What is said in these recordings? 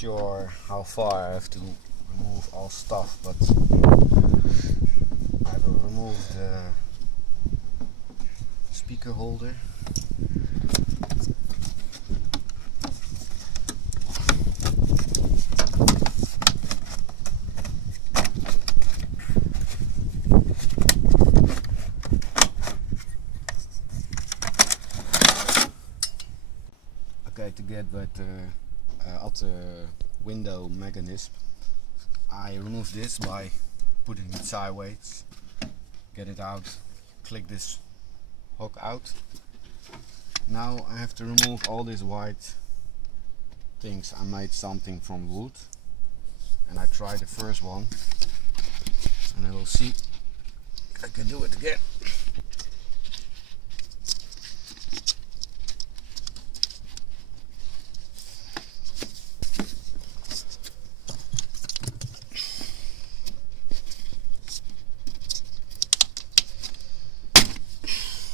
sure how far I have to remove all stuff, but I will remove the speaker holder. Okay, to get at the window mechanism, I remove this by putting it sideways, get it out, click this hook out. Now I have to remove all these white things. I made something from wood and I tried the first one and I will see if I can do it again.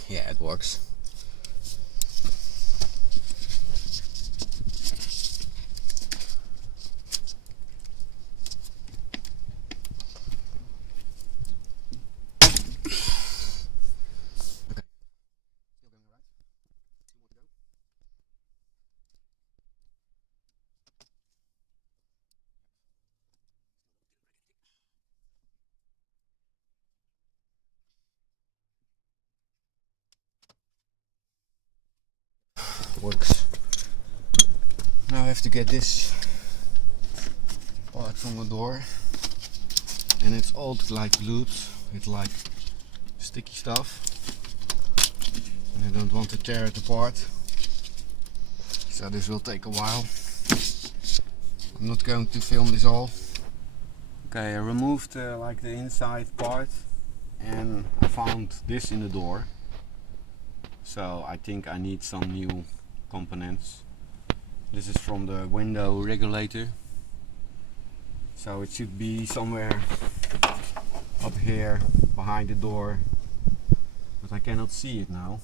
Yeah, it works. Works. Now I have to get this part from the door, and it's all like glued with like sticky stuff, and I don't want to tear it apart, so this will take a while. I'm not going to film this all. Okay, I removed like the inside part and I found this in the door, so I think I need some new components. This is from the window regulator, so it should be somewhere up here behind the door, but I cannot see it now,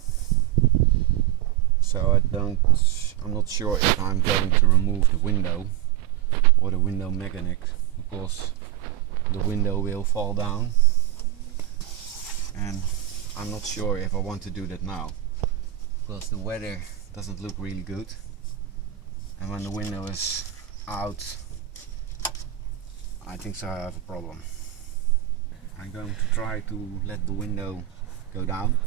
so I'm not sure if I'm going to remove the window or the window mechanic, because the window will fall down and I'm not sure if I want to do that now, because the weather doesn't look really good, and when the window is out I think so I have a problem. I'm going to try to let the window go down.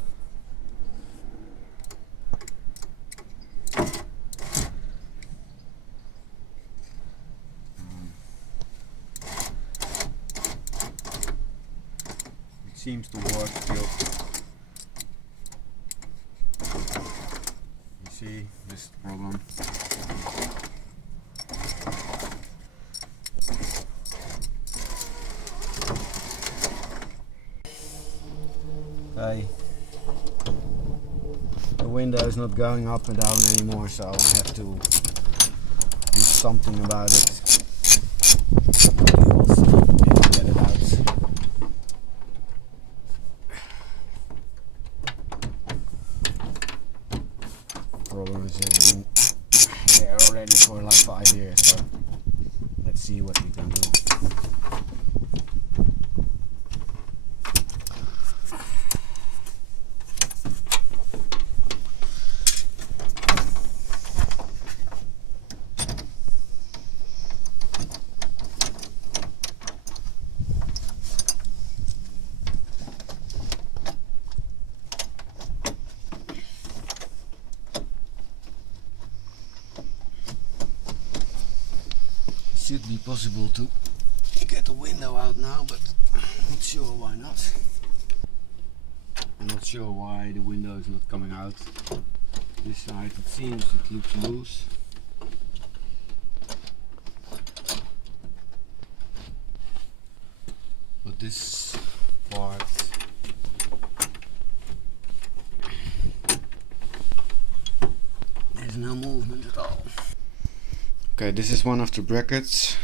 It seems to work still. You see, this is the problem. Okay. The window is not going up and down anymore, so I have to do something about it. We will see if I get it out. Problem is it's been there already for like 5 years, so let's see what we can do. Should be possible to get the window out now, but I'm not sure why not. I'm not sure why the window is not coming out. This side it seems it looks loose. But this part there's no movement at all. Okay, this is one of the brackets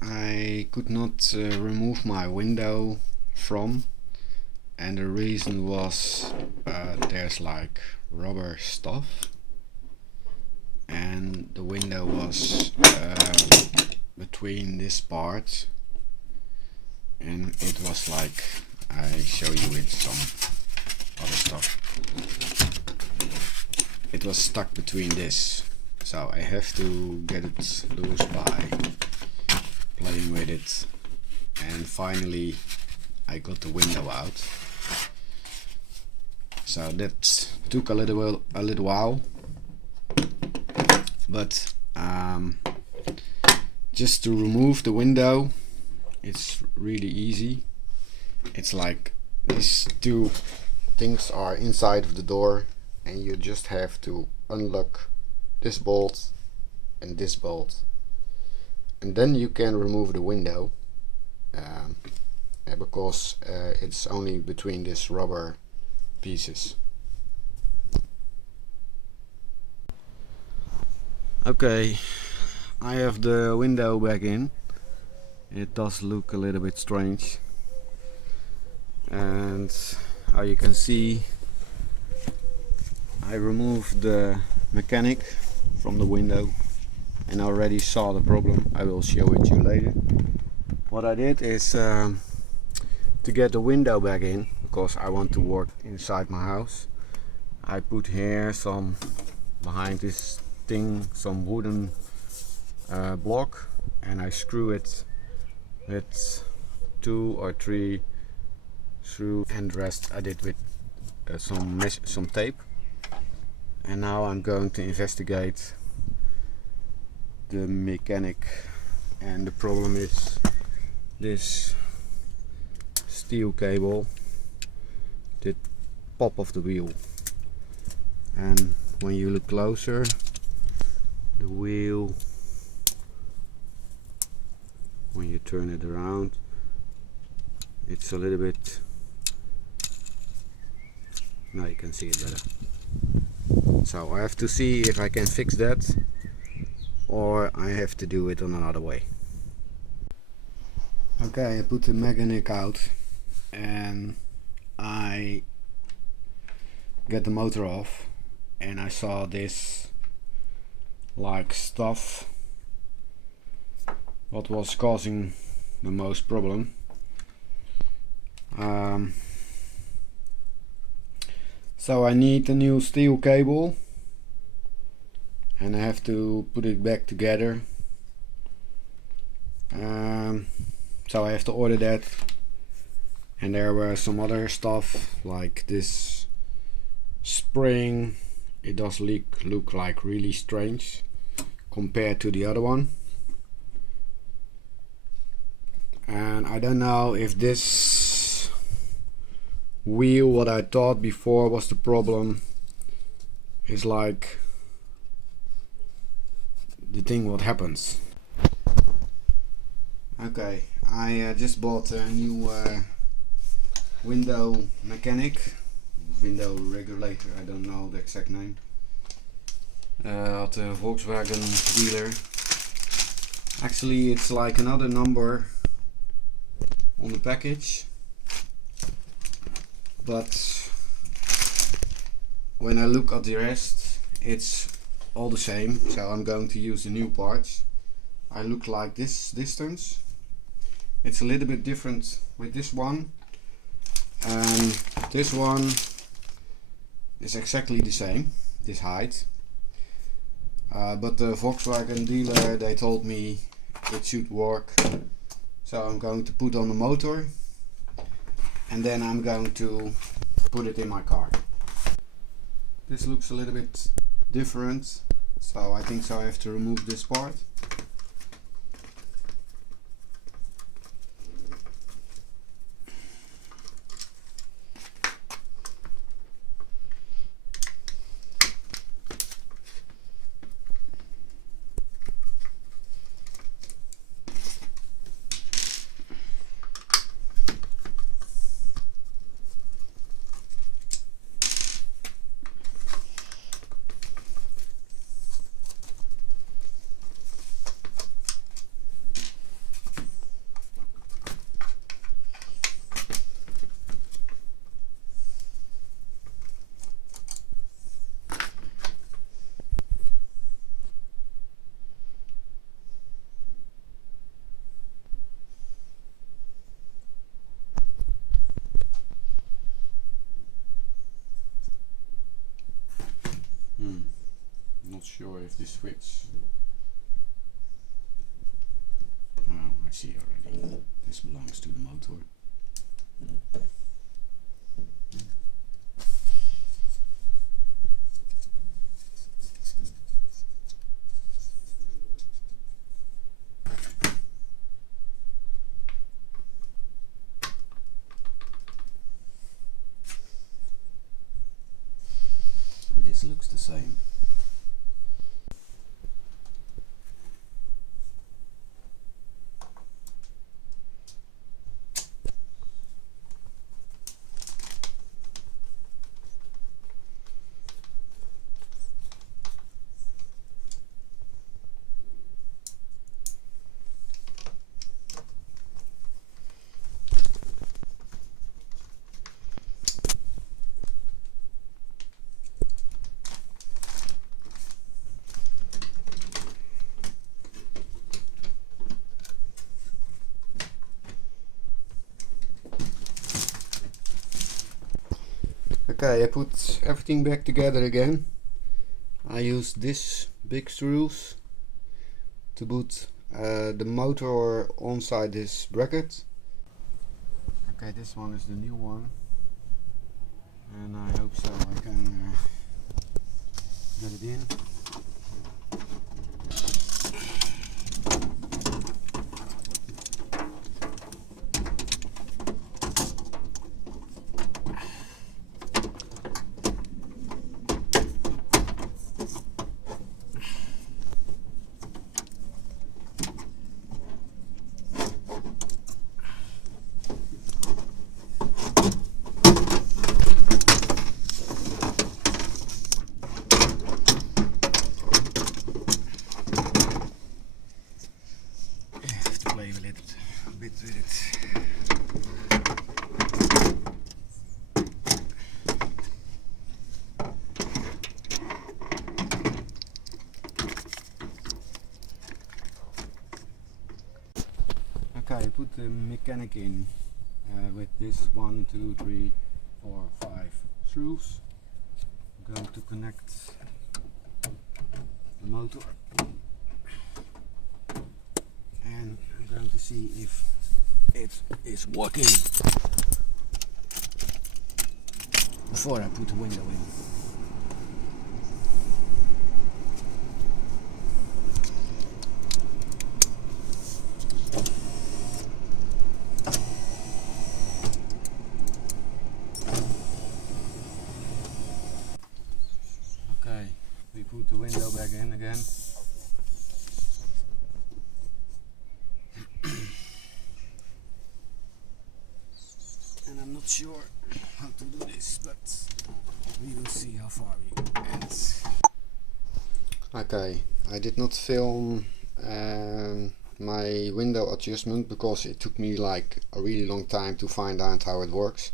I could not remove my window from, and the reason was there's like rubber stuff and the window was between this part, and it was like, I show you with some other stuff, it was stuck between this, so I have to get it loose by playing with it, and finally I got the window out. So that took a little while, but just to remove the window, it's really easy. It's like these two things are inside of the door, and you just have to unlock this bolt and this bolt, and then you can remove the window, because it's only between this rubber pieces. Okay, I have the window back in. It does look a little bit strange, and how you can see, I removed the mechanic from the window and already saw the problem. I will show it to you later. What I did is to get the window back in, because I want to work inside my house, I put here some, behind this thing, some wooden block, and I screw it with 2 or 3 screws, and the rest I did with some tape. And now I'm going to investigate the mechanic, and the problem is this steel cable did pop off the wheel, and when you look closer, the wheel, when you turn it around, it's a little bit, now you can see it better. So I have to see if I can fix that, or I have to do it on another way. Okay, I put the mechanic out and I get the motor off, and I saw this like stuff what was causing the most problem. So I need a new steel cable, and I have to put it back together. So I have to order that, and there were some other stuff like this spring. It does look like really strange compared to the other one, and I don't know if this wheel, what I thought before was the problem, is like the thing what happens. Okay, I just bought a new window window regulator, I don't know the exact name, at a Volkswagen dealer. Actually, it's like another number on the package, but when I look at the rest, it's all the same. So I'm going to use the new parts. I look like this distance. It's a little bit different with this one, and this one is exactly the same, this height, but the Volkswagen dealer, they told me it should work. So I'm going to put on the motor, and then I'm going to put it in my car. This looks a little bit different, so I think I have to remove this part. sure if the switch... Oh, I see already. This belongs to the motor. And this looks the same. Okay, I put everything back together again. I used this big screws to put the motor inside this bracket. Okay, this one is the new one, and I hope so I can get it in. Okay, I put the mechanic in with this 1, 2, 3, 4, 5 screws. I'm going to connect the motor, and I'm going to see if it is working before I put the window in. Okay, we put the window back in again. And I'm not sure how to do this, but we will see how far we get. Okay, I did not film my window adjustment because it took me like a really long time to find out how it works.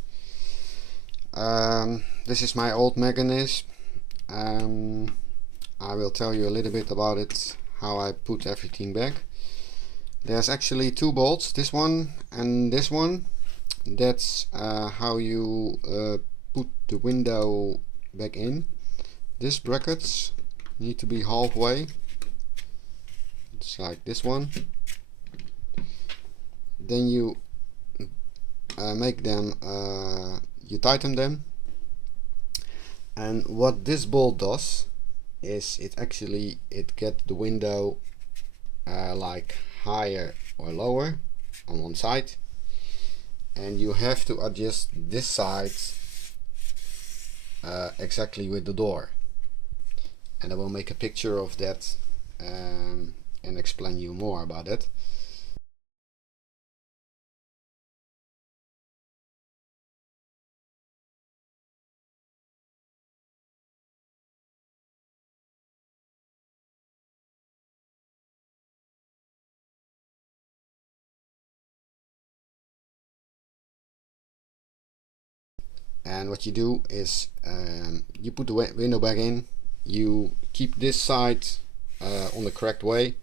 This is my old mechanism. I will tell you a little bit about it, how I put everything back. There's actually two bolts, this one and this one. That's how you put the window back in. These brackets need to be halfway. It's like this one. Then you make them, you tighten them. And what this bolt does is it gets the window like higher or lower on one side, and you have to adjust this side exactly with the door. And I will make a picture of that and explain you more about it. And what you do is you put the window back in, you keep this side on the correct way,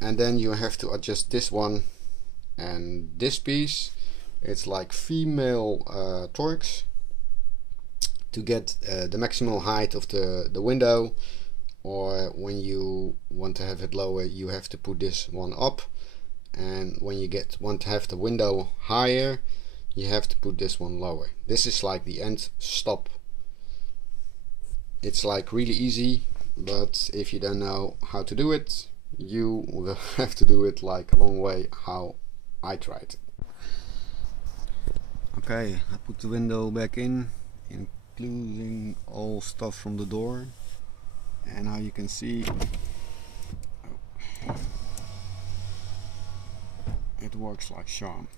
and then you have to adjust this one and this piece. It's like female torques to get the maximal height of the window or when you want to have it lower, you have to put this one up, and when you want to have the window higher, you have to put this one lower. This is like the end stop. It's like really easy, but if you don't know how to do it, you will have to do it like a long way how I tried. Okay, I put the window back in, including all stuff from the door, and now you can see it works like charm.